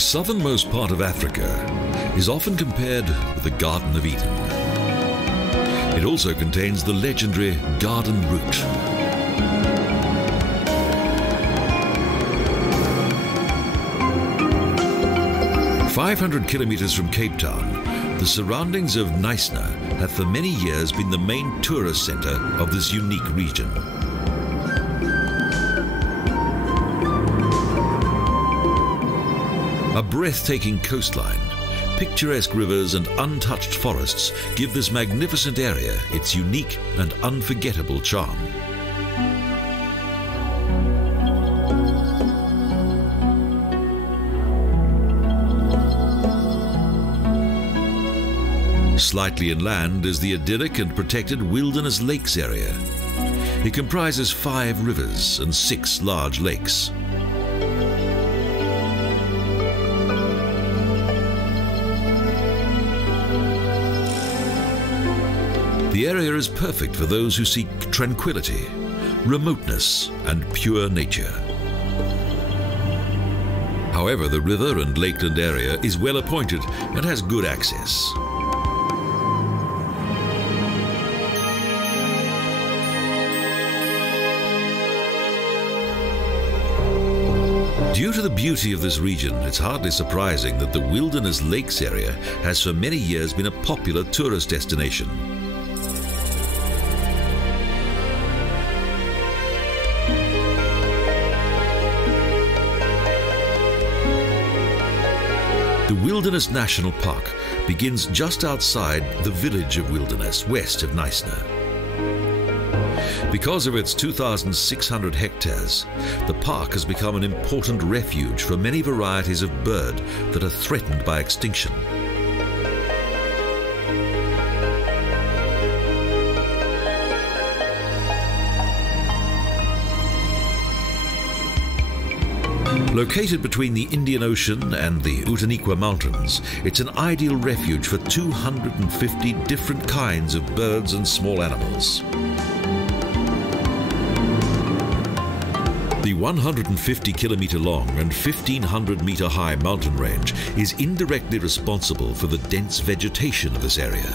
southernmost part of Africa is often compared with the Garden of Eden. It also contains the legendary Garden Route. "500 kilometers from Cape Town, the surroundings of Knysna have for many years been the main tourist center of this unique region. A breathtaking coastline, picturesque rivers and untouched forests give this magnificent area its unique and unforgettable charm. Slightly inland is the idyllic and protected Wilderness Lakes area. It comprises 5 rivers and 6 large lakes. The area is perfect for those who seek tranquility, remoteness, and pure nature. However, the river and lakeland area is well appointed and has good access. Due to the beauty of this region, it's hardly surprising that the Wilderness Lakes area has for many years been a popular tourist destination. The Wilderness National Park begins just outside the village of Wilderness, west of Knysna. Because of its 2,600 hectares, the park has become an important refuge for many varieties of bird that are threatened by extinction. Located between the Indian Ocean and the Outeniqua Mountains, it's an ideal refuge for 250 different kinds of birds and small animals. The 150-kilometer long and 1,500-meter high mountain range is indirectly responsible for the dense vegetation of this area.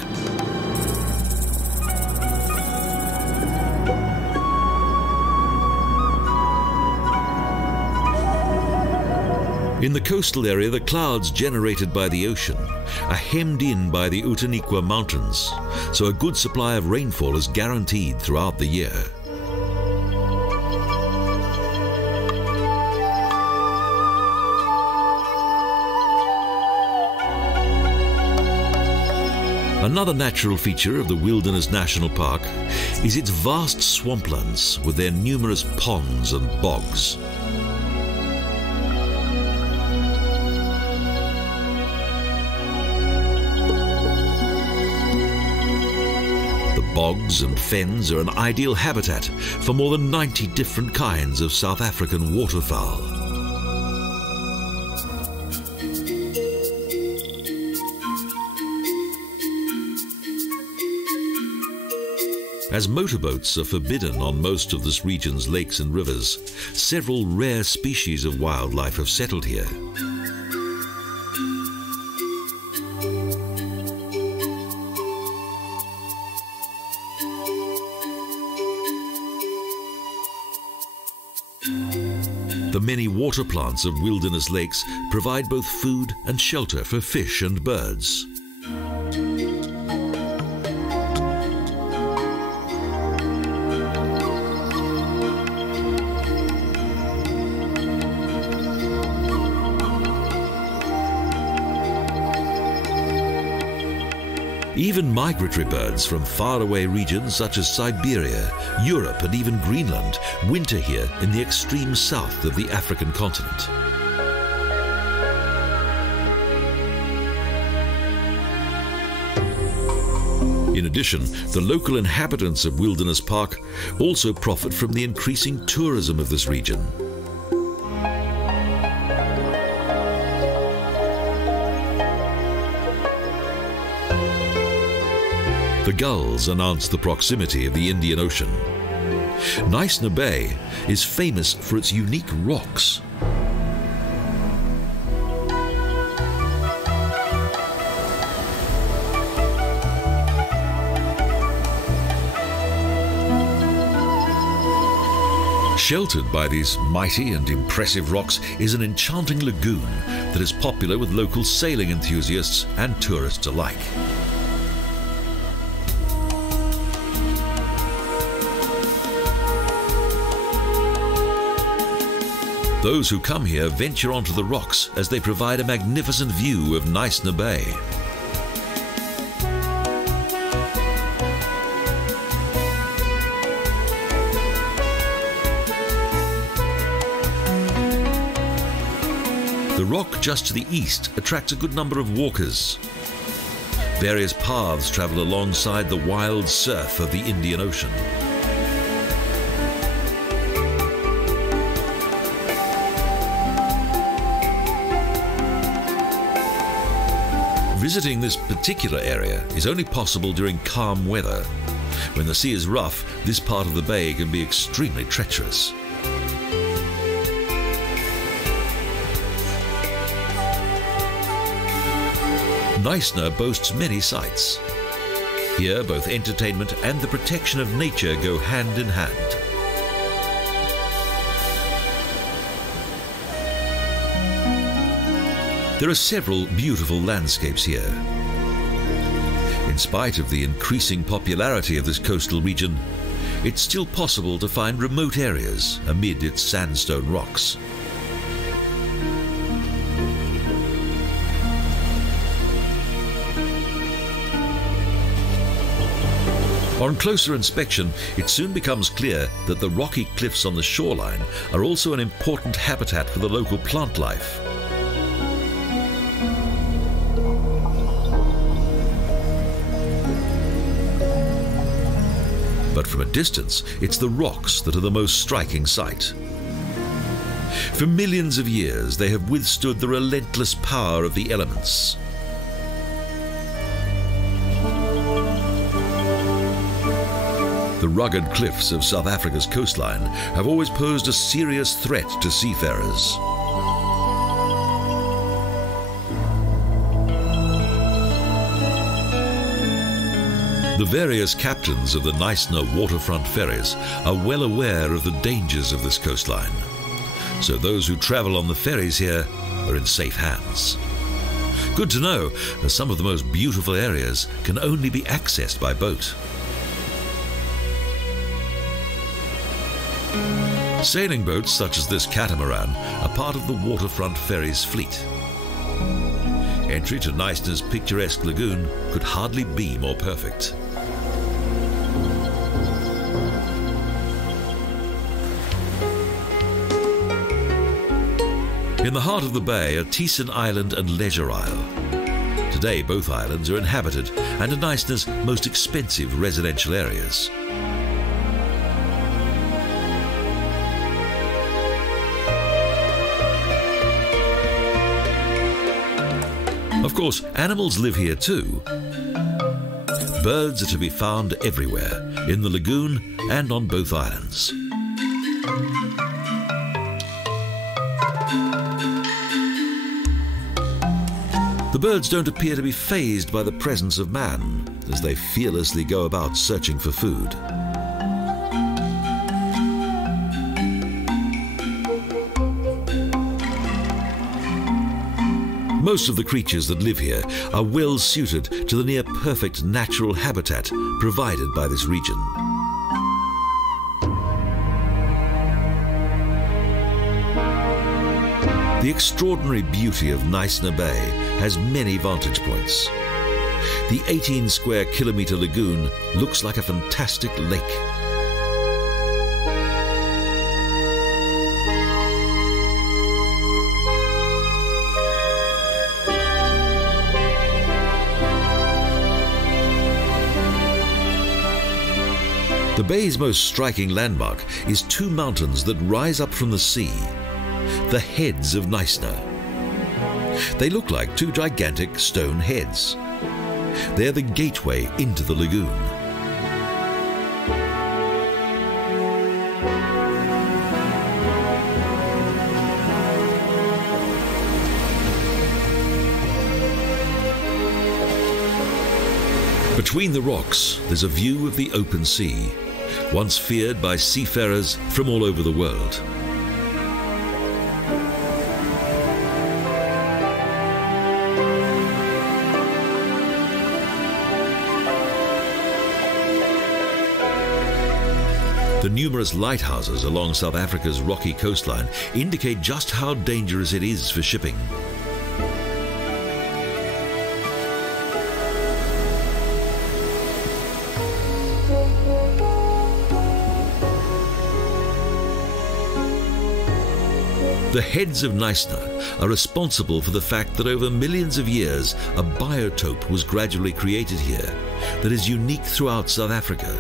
In the coastal area, the clouds generated by the ocean are hemmed in by the Outeniqua Mountains, so a good supply of rainfall is guaranteed throughout the year. Another natural feature of the Wilderness National Park is its vast swamplands with their numerous ponds and bogs. The bogs and fens are an ideal habitat for more than 90 different kinds of South African waterfowl. As motorboats are forbidden on most of this region's lakes and rivers, several rare species of wildlife have settled here. The many water plants of wilderness lakes provide both food and shelter for fish and birds. Even migratory birds from faraway regions such as Siberia, Europe and even Greenland winter here in the extreme south of the African continent. In addition, the local inhabitants of Wilderness Park also profit from the increasing tourism of this region. The gulls announce the proximity of the Indian Ocean. Knysna Bay is famous for its unique rocks. Sheltered by these mighty and impressive rocks is an enchanting lagoon that is popular with local sailing enthusiasts and tourists alike. Those who come here venture onto the rocks as they provide a magnificent view of Knysna Bay. The rock just to the east attracts a good number of walkers. Various paths travel alongside the wild surf of the Indian Ocean. Visiting this particular area is only possible during calm weather. When the sea is rough, this part of the bay can be extremely treacherous. Knysna boasts many sights. Here, both entertainment and the protection of nature go hand in hand. There are several beautiful landscapes here. In spite of the increasing popularity of this coastal region, it's still possible to find remote areas amid its sandstone rocks. On closer inspection, it soon becomes clear that the rocky cliffs on the shoreline are also an important habitat for the local plant life. But from a distance, it's the rocks that are the most striking sight. For millions of years, they have withstood the relentless power of the elements. The rugged cliffs of South Africa's coastline have always posed a serious threat to seafarers. The various captains of the Knysna waterfront ferries are well aware of the dangers of this coastline, so those who travel on the ferries here are in safe hands. Good to know, as some of the most beautiful areas can only be accessed by boat. Sailing boats such as this catamaran are part of the waterfront ferries fleet. Entry to Knysna's picturesque lagoon could hardly be more perfect. In the heart of the bay are Teeson Island and Leisure Isle. Today both islands are inhabited and are Knysna's most expensive residential areas. Of course, animals live here too. Birds are to be found everywhere, in the lagoon and on both islands. The birds don't appear to be fazed by the presence of man, as they fearlessly go about searching for food. Most of the creatures that live here are well suited to the near-perfect natural habitat provided by this region. The extraordinary beauty of Knysna Bay has many vantage points. The 18 square kilometre lagoon looks like a fantastic lake. The bay's most striking landmark is two mountains that rise up from the sea, the Heads of Knysna. They look like two gigantic stone heads. They're the gateway into the lagoon. Between the rocks, there's a view of the open sea, once feared by seafarers from all over the world. The numerous lighthouses along South Africa's rocky coastline indicate just how dangerous it is for shipping. The heads of Knysna are responsible for the fact that over millions of years a biotope was gradually created here that is unique throughout South Africa.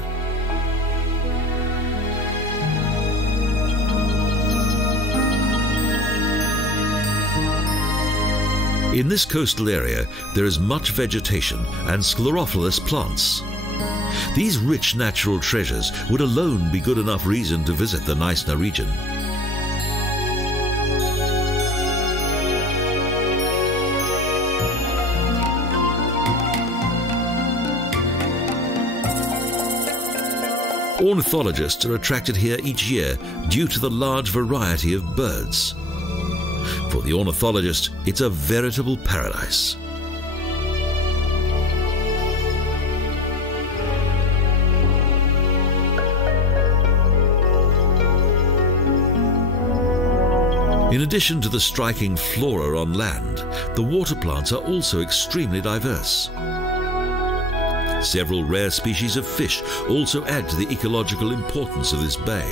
In this coastal area there is much vegetation and sclerophyllous plants. These rich natural treasures would alone be good enough reason to visit the Knysna region. Ornithologists are attracted here each year due to the large variety of birds. For the ornithologist, it's a veritable paradise. In addition to the striking flora on land, the water plants are also extremely diverse. Several rare species of fish also add to the ecological importance of this bay.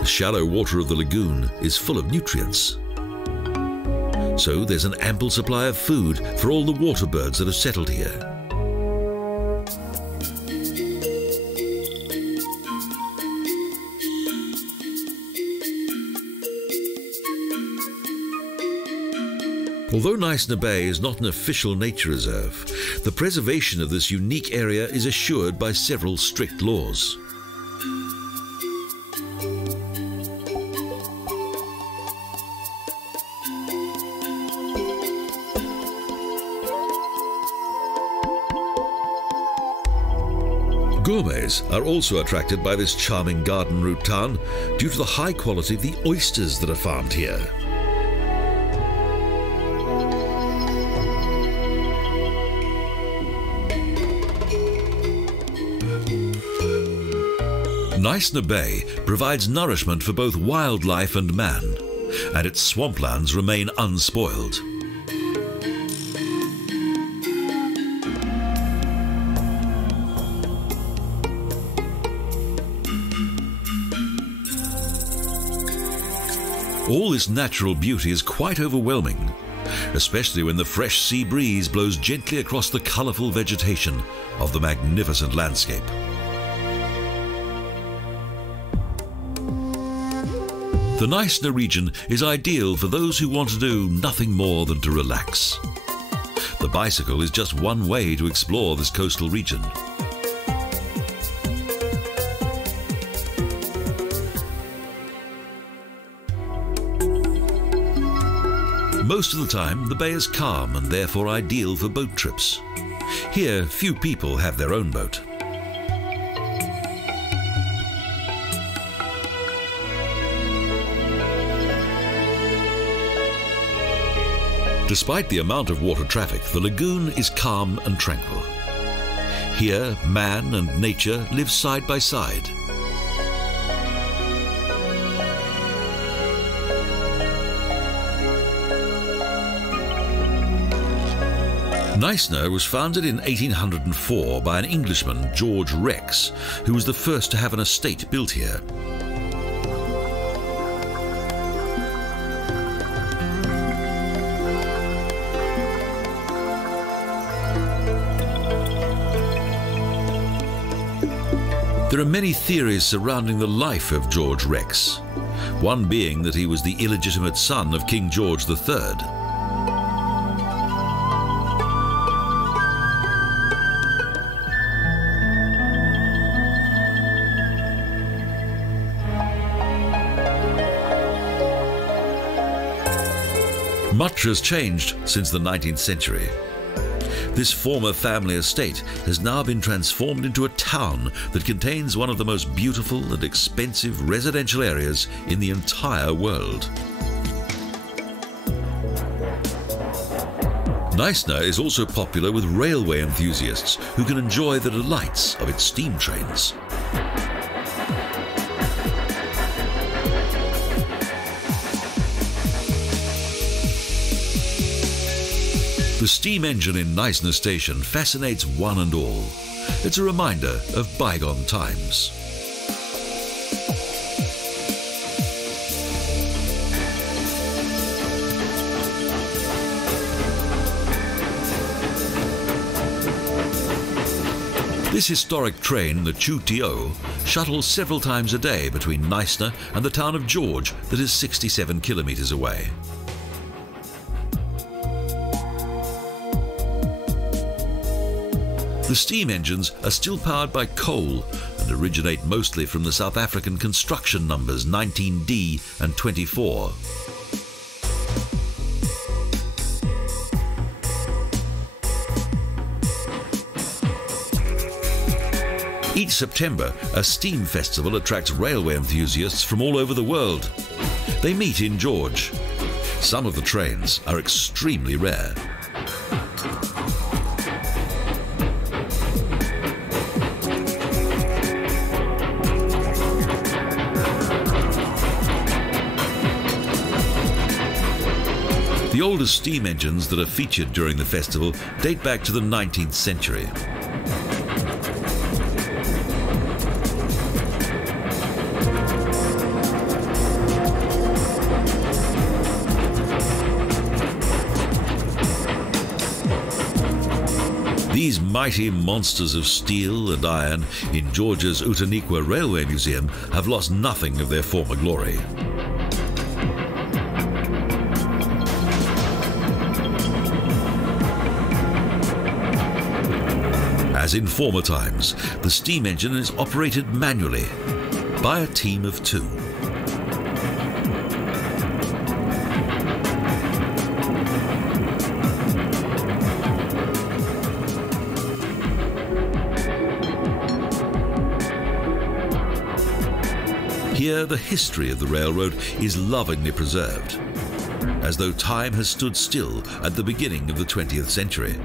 The shallow water of the lagoon is full of nutrients. So there's an ample supply of food for all the water birds that have settled here. Although Knysna Bay is not an official nature reserve, the preservation of this unique area is assured by several strict laws. Gourmets are also attracted by this charming garden route town due to the high quality of the oysters that are farmed here. Knysna Bay provides nourishment for both wildlife and man, and its swamplands remain unspoiled. All this natural beauty is quite overwhelming, especially when the fresh sea breeze blows gently across the colourful vegetation of the magnificent landscape. The Knysna region is ideal for those who want to do nothing more than to relax. The bicycle is just one way to explore this coastal region. Most of the time, the bay is calm and therefore ideal for boat trips. Here, few people have their own boat. Despite the amount of water traffic, the lagoon is calm and tranquil. Here, man and nature live side by side. Knysna was founded in 1804 by an Englishman, George Rex, who was the first to have an estate built here. There are many theories surrounding the life of George Rex, one being that he was the illegitimate son of King George III. Much has changed since the 19th century. This former family estate has now been transformed into a town that contains one of the most beautiful and expensive residential areas in the entire world. Knysna is also popular with railway enthusiasts who can enjoy the delights of its steam trains. The steam engine in Knysna station fascinates one and all. It's a reminder of bygone times. This historic train, the Chu-Tio, shuttles several times a day between Knysna and the town of George that is 67 kilometers away. The steam engines are still powered by coal and originate mostly from the South African construction numbers 19D and 24. Each September, a steam festival attracts railway enthusiasts from all over the world. They meet in George. Some of the trains are extremely rare. The oldest steam engines that are featured during the festival date back to the 19th century. These mighty monsters of steel and iron in Georgia's Outeniqua Railway Museum have lost nothing of their former glory. As in former times, the steam engine is operated manually by a team of two. Here, the history of the railroad is lovingly preserved, as though time has stood still at the beginning of the 20th century.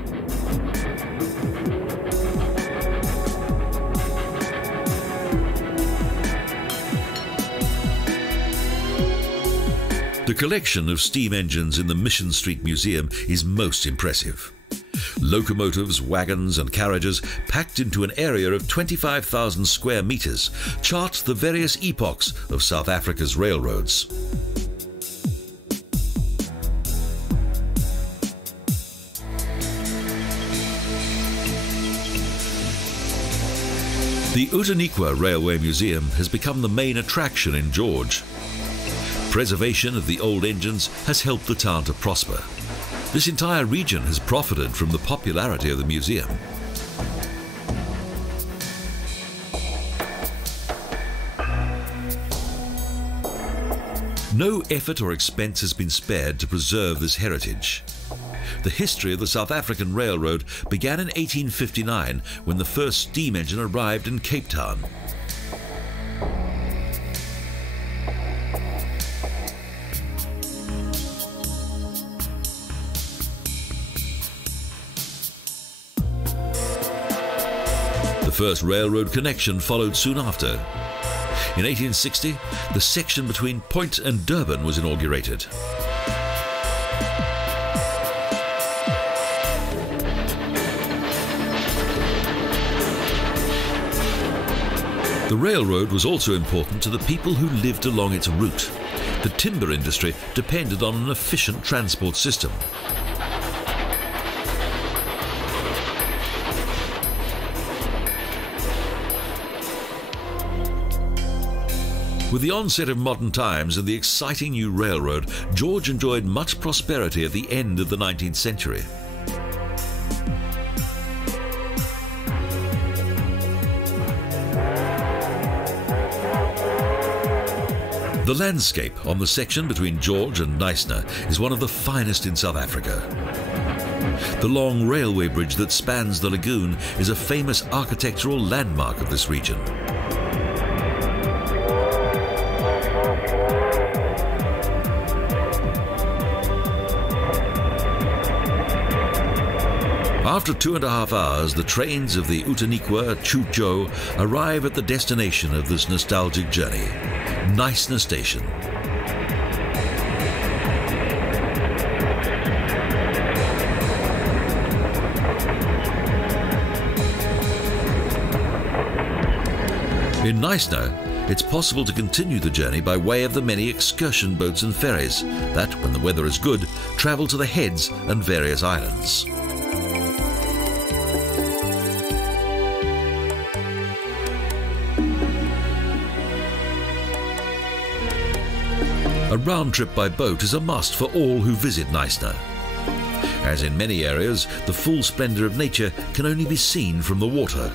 The collection of steam engines in the Mission Street Museum is most impressive. Locomotives, wagons and carriages packed into an area of 25,000 square meters chart the various epochs of South Africa's railroads. The Outeniqua Railway Museum has become the main attraction in George. Preservation of the old engines has helped the town to prosper. This entire region has profited from the popularity of the museum. No effort or expense has been spared to preserve this heritage. The history of the South African Railroad began in 1859 when the first steam engine arrived in Cape Town. The first railroad connection followed soon after. In 1860, the section between Point and Durban was inaugurated. The railroad was also important to the people who lived along its route. The timber industry depended on an efficient transport system. With the onset of modern times and the exciting new railroad, George enjoyed much prosperity at the end of the 19th century. The landscape on the section between George and Knysna is one of the finest in South Africa. The long railway bridge that spans the lagoon is a famous architectural landmark of this region. After 2.5 hours, the trains of the Outeniqua Choo arrive at the destination of this nostalgic journey, Knysna Station. In Knysna, it's possible to continue the journey by way of the many excursion boats and ferries that, when the weather is good, travel to the heads and various islands. A round trip by boat is a must for all who visit Knysna. As in many areas, the full splendour of nature can only be seen from the water.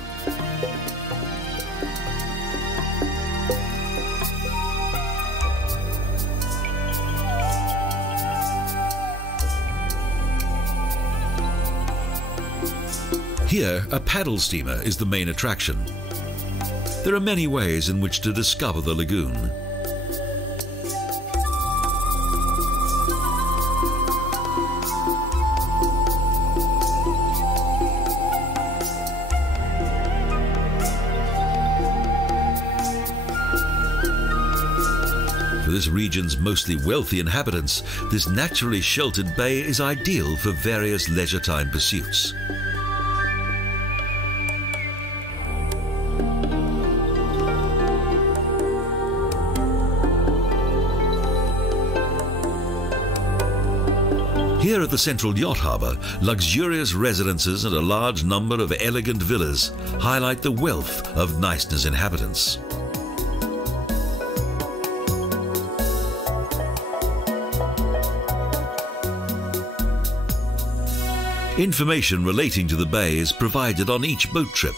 Here, a paddle steamer is the main attraction. There are many ways in which to discover the lagoon. For this region's mostly wealthy inhabitants, this naturally sheltered bay is ideal for various leisure time pursuits. Here at the central yacht harbour, luxurious residences and a large number of elegant villas highlight the wealth of Knysna's inhabitants. Information relating to the bay is provided on each boat trip.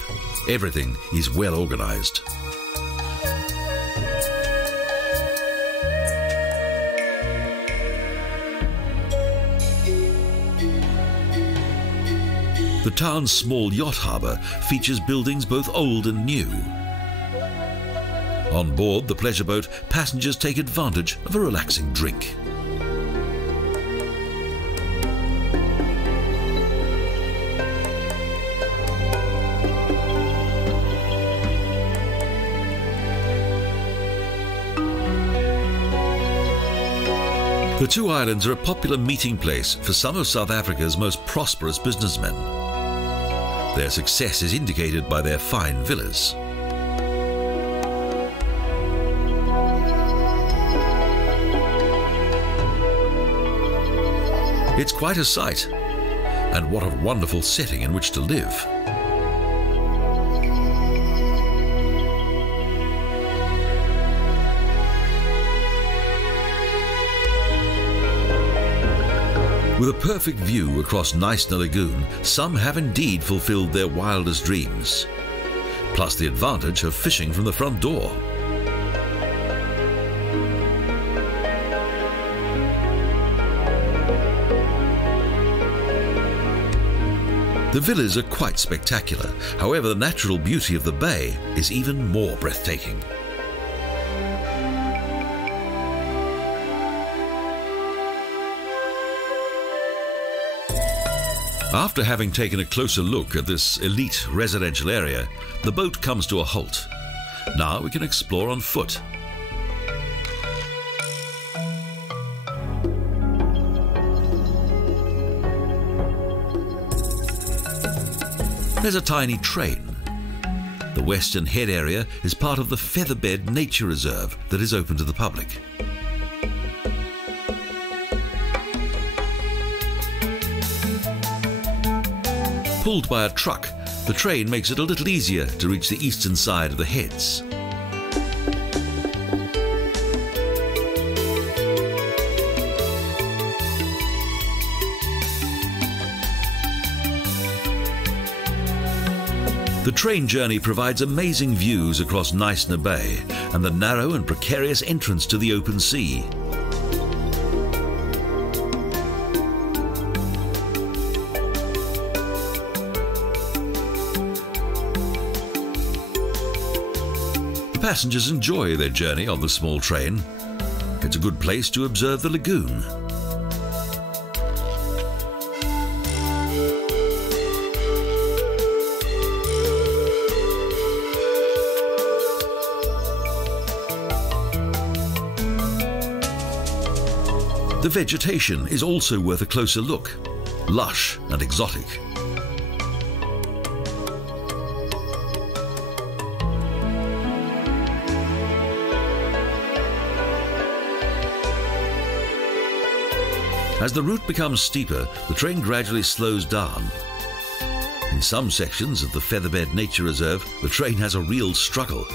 Everything is well organised. The town's small yacht harbour features buildings both old and new. On board the pleasure boat, passengers take advantage of a relaxing drink. The two islands are a popular meeting place for some of South Africa's most prosperous businessmen. Their success is indicated by their fine villas. It's quite a sight, and what a wonderful setting in which to live. With a perfect view across Knysna Lagoon, some have indeed fulfilled their wildest dreams. Plus the advantage of fishing from the front door. The villas are quite spectacular. However, the natural beauty of the bay is even more breathtaking. After having taken a closer look at this elite residential area, the boat comes to a halt. Now we can explore on foot. There's a tiny train. The Western Head area is part of the Featherbed Nature Reserve that is open to the public. Pulled by a truck, the train makes it a little easier to reach the eastern side of the Heads. The train journey provides amazing views across Knysna Bay and the narrow and precarious entrance to the open sea. The passengers enjoy their journey on the small train. It's a good place to observe the lagoon. The vegetation is also worth a closer look, lush and exotic. As the route becomes steeper, the train gradually slows down. In some sections of the Featherbed Nature Reserve, the train has a real struggle.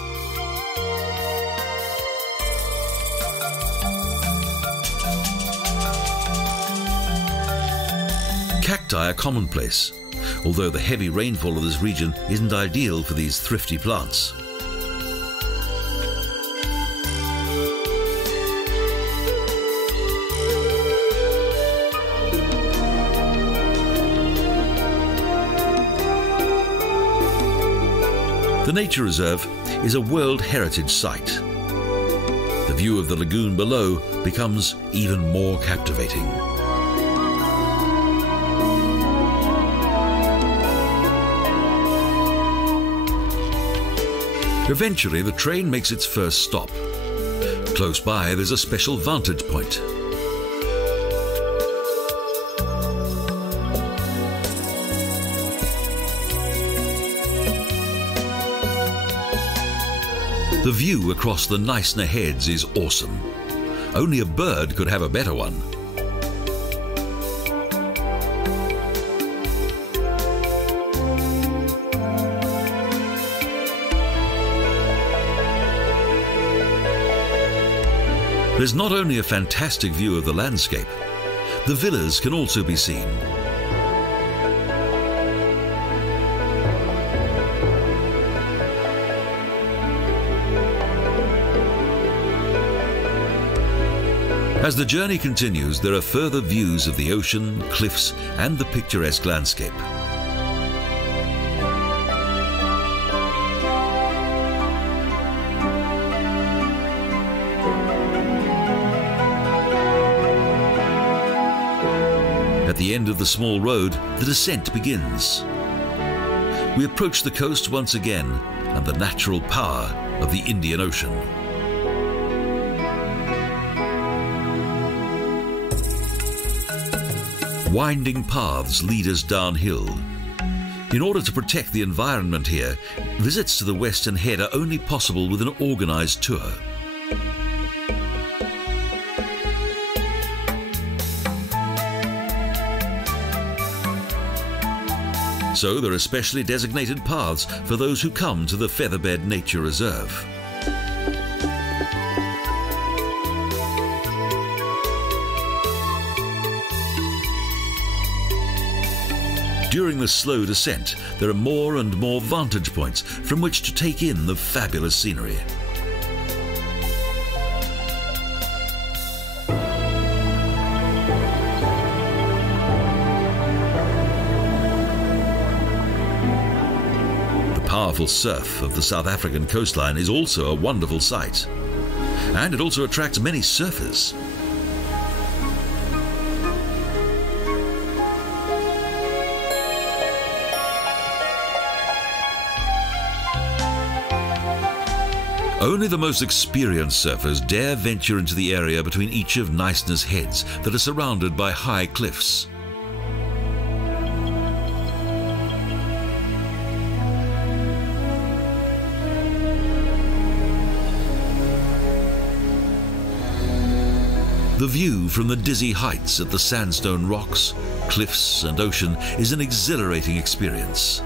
Cacti are commonplace, although the heavy rainfall of this region isn't ideal for these thrifty plants. The nature reserve is a World Heritage Site. The view of the lagoon below becomes even more captivating. Eventually, the train makes its first stop. Close by, there's a special vantage point. The view across the Knysna Heads is awesome. Only a bird could have a better one. There's not only a fantastic view of the landscape, the villas can also be seen. As the journey continues, there are further views of the ocean, cliffs, and the picturesque landscape. At the end of the small road, the descent begins. We approach the coast once again and the natural power of the Indian Ocean. Winding paths lead us downhill. In order to protect the environment here, visits to the Western Head are only possible with an organized tour. So there are specially designated paths for those who come to the Featherbed Nature Reserve. During the slow descent, there are more and more vantage points from which to take in the fabulous scenery. The powerful surf of the South African coastline is also a wonderful sight, and it also attracts many surfers. Only the most experienced surfers dare venture into the area between each of Knysna's heads that are surrounded by high cliffs. The view from the dizzy heights at the sandstone rocks, cliffs and ocean is an exhilarating experience.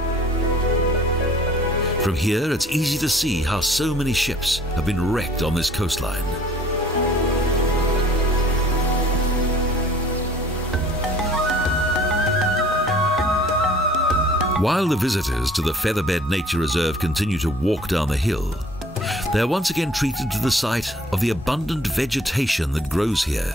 From here, it's easy to see how so many ships have been wrecked on this coastline. While the visitors to the Featherbed Nature Reserve continue to walk down the hill, they are once again treated to the sight of the abundant vegetation that grows here.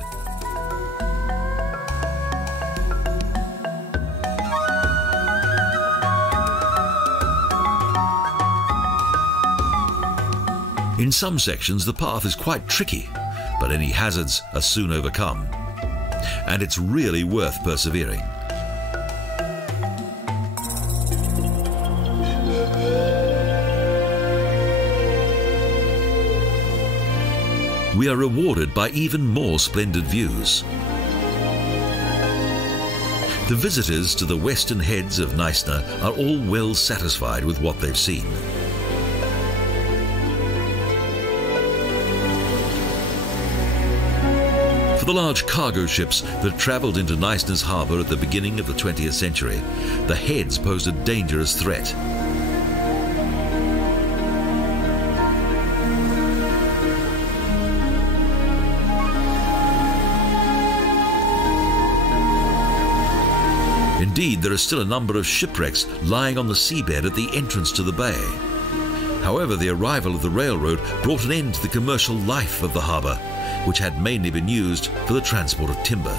In some sections the path is quite tricky, but any hazards are soon overcome. And it's really worth persevering. We are rewarded by even more splendid views. The visitors to the western heads of Knysna are all well satisfied with what they've seen. For the large cargo ships that travelled into Knysna's harbour at the beginning of the 20th century, the heads posed a dangerous threat. Indeed, there are still a number of shipwrecks lying on the seabed at the entrance to the bay. However, the arrival of the railroad brought an end to the commercial life of the harbour, which had mainly been used for the transport of timber.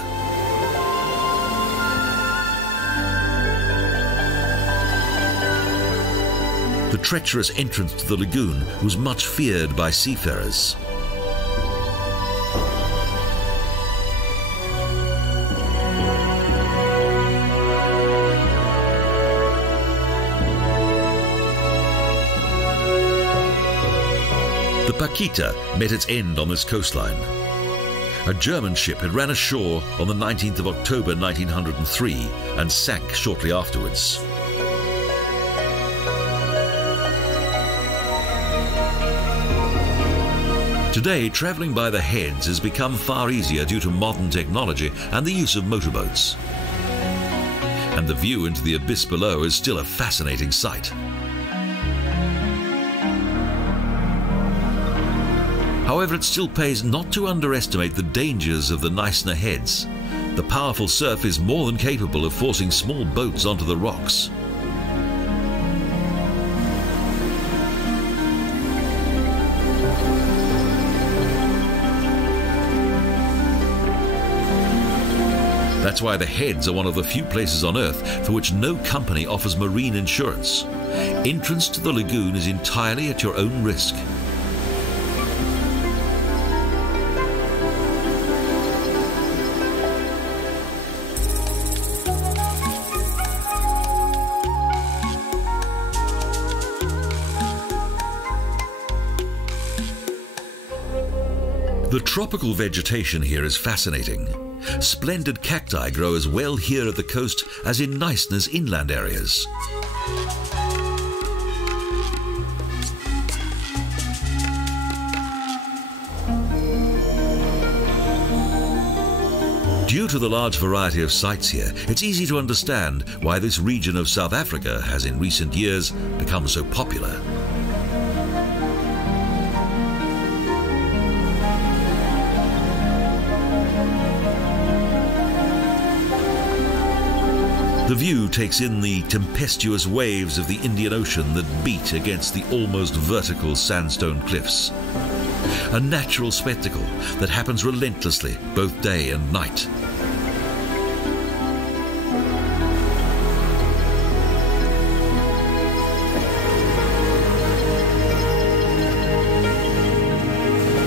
The treacherous entrance to the lagoon was much feared by seafarers. The Paquita met its end on this coastline. A German ship had ran ashore on the 19th of October 1903 and sank shortly afterwards. Today, travelling by the heads has become far easier due to modern technology and the use of motorboats. And the view into the abyss below is still a fascinating sight. However, it still pays not to underestimate the dangers of the Knysna Heads. The powerful surf is more than capable of forcing small boats onto the rocks. That's why the Heads are one of the few places on Earth for which no company offers marine insurance. Entrance to the lagoon is entirely at your own risk. The tropical vegetation here is fascinating. Splendid cacti grow as well here at the coast as in Knysna's inland areas. Due to the large variety of sites here, it's easy to understand why this region of South Africa has in recent years become so popular. The view takes in the tempestuous waves of the Indian Ocean that beat against the almost vertical sandstone cliffs. A natural spectacle that happens relentlessly both day and night.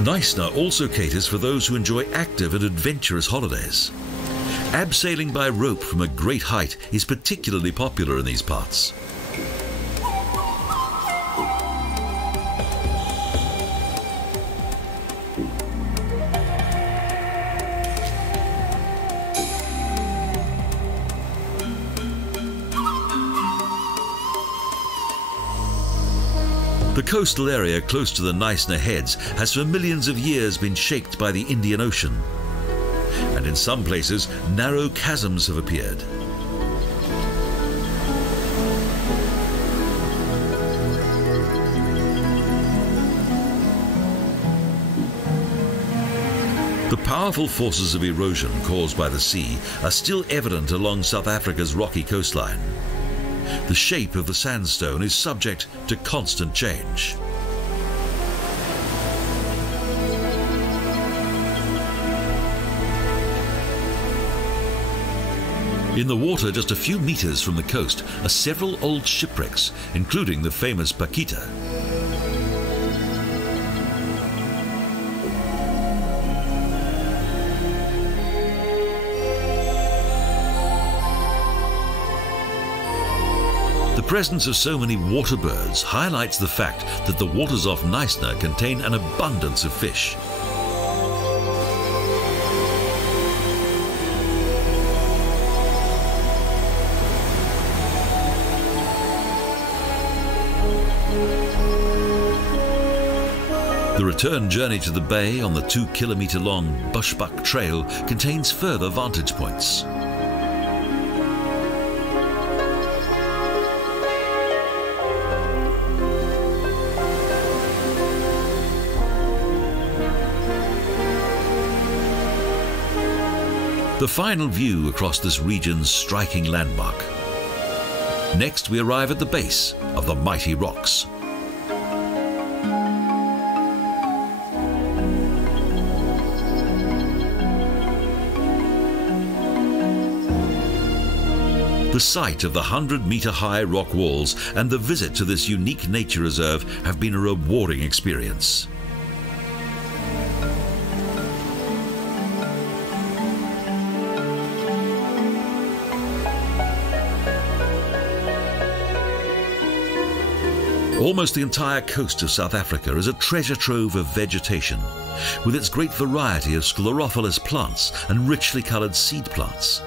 Knysna also caters for those who enjoy active and adventurous holidays. Abseiling by rope from a great height is particularly popular in these parts. The coastal area close to the Knysna Heads has for millions of years been shaped by the Indian Ocean. And in some places, narrow chasms have appeared. The powerful forces of erosion caused by the sea are still evident along South Africa's rocky coastline. The shape of the sandstone is subject to constant change. In the water just a few meters from the coast are several old shipwrecks, including the famous Paquita. The presence of so many water birds highlights the fact that the waters off Knysna contain an abundance of fish. The return journey to the bay on the 2-kilometre-long Bushbuck Trail contains further vantage points. The final view across this region's striking landmark. Next, we arrive at the base of the mighty rocks. The sight of the 100-metre-high rock walls and the visit to this unique nature reserve have been a rewarding experience. Almost the entire coast of South Africa is a treasure trove of vegetation, with its great variety of sclerophyllous plants and richly coloured seed plants.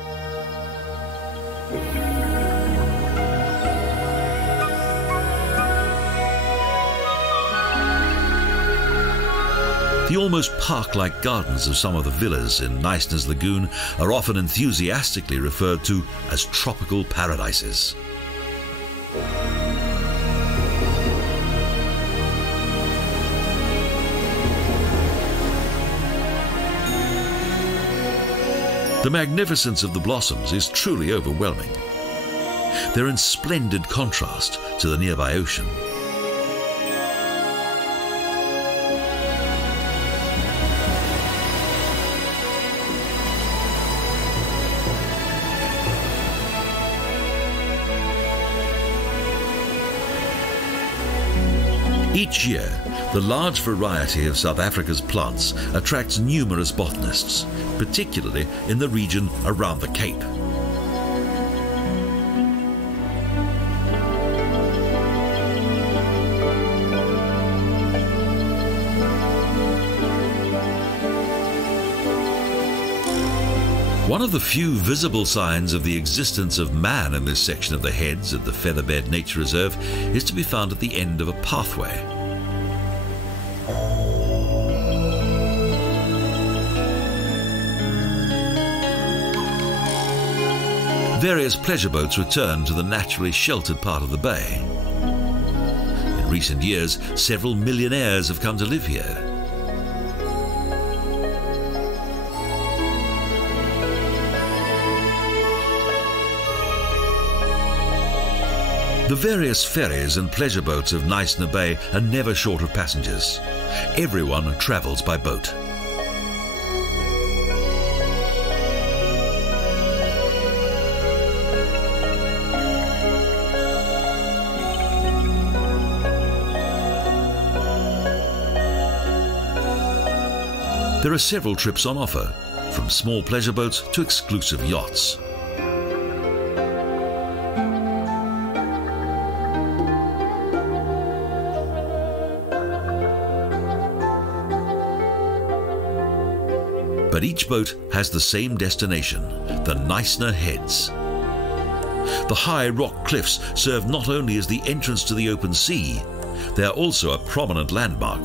The almost park-like gardens of some of the villas in Knysna's lagoon are often enthusiastically referred to as tropical paradises. The magnificence of the blossoms is truly overwhelming. They're in splendid contrast to the nearby ocean. Each year, the large variety of South Africa's plants attracts numerous botanists, particularly in the region around the Cape. One of the few visible signs of the existence of man in this section of the Heads at the Featherbed Nature Reserve is to be found at the end of a pathway. Various pleasure boats return to the naturally sheltered part of the bay. In recent years, several millionaires have come to live here. The various ferries and pleasure boats of Knysna Bay are never short of passengers. Everyone travels by boat. There are several trips on offer, from small pleasure boats to exclusive yachts. But each boat has the same destination, the Knysna Heads. The high rock cliffs serve not only as the entrance to the open sea, they are also a prominent landmark.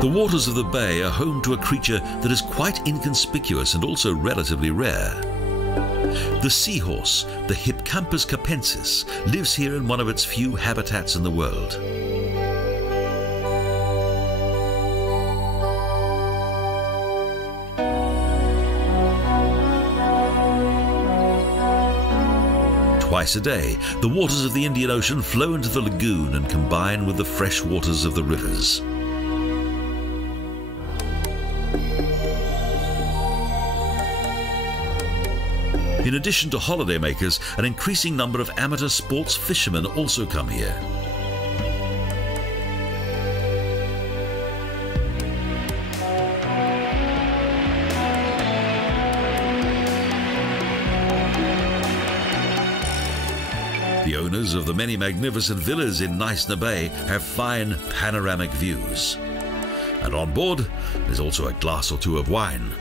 The waters of the bay are home to a creature that is quite inconspicuous and also relatively rare. The seahorse, the Hipcampus capensis, lives here in one of its few habitats in the world. twice a day, the waters of the Indian Ocean flow into the lagoon and combine with the fresh waters of the rivers. In addition to holidaymakers, an increasing number of amateur sports fishermen also come here. The owners of the many magnificent villas in Knysna Bay have fine panoramic views. And on board, there's also a glass or two of wine.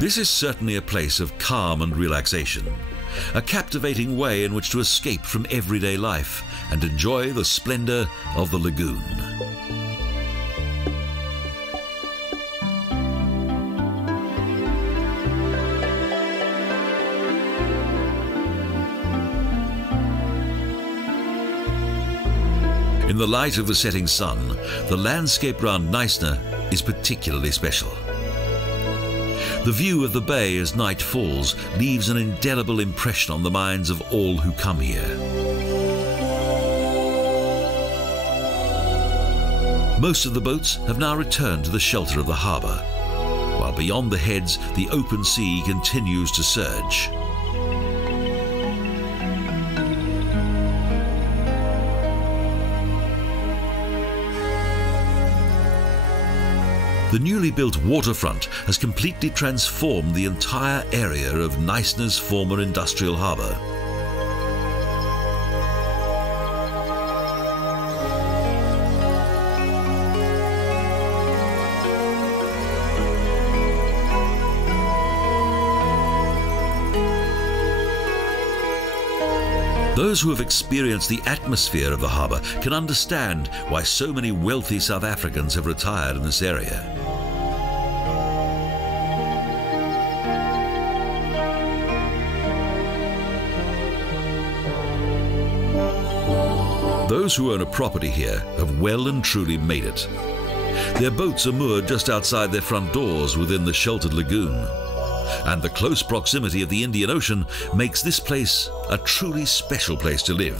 This is certainly a place of calm and relaxation, a captivating way in which to escape from everyday life and enjoy the splendor of the lagoon. In the light of the setting sun, the landscape round Knysna is particularly special. The view of the bay as night falls leaves an indelible impression on the minds of all who come here. Most of the boats have now returned to the shelter of the harbour, while beyond the heads the open sea continues to surge. The newly built waterfront has completely transformed the entire area of Knysna's former industrial harbour. Those who have experienced the atmosphere of the harbour can understand why so many wealthy South Africans have retired in this area. Those who own a property here have well and truly made it. Their boats are moored just outside their front doors within the sheltered lagoon. And the close proximity of the Indian Ocean makes this place a truly special place to live.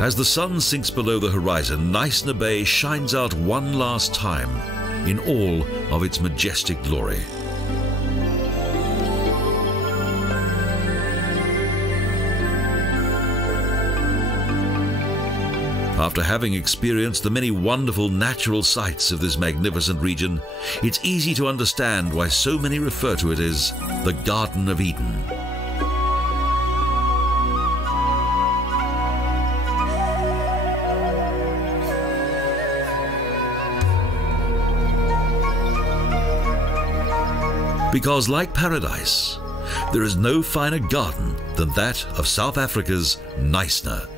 As the sun sinks below the horizon, Knysna Bay shines out one last time in all of its majestic glory. After having experienced the many wonderful natural sights of this magnificent region, it's easy to understand why so many refer to it as the Garden of Eden. Because like paradise, there is no finer garden than that of South Africa's Knysna.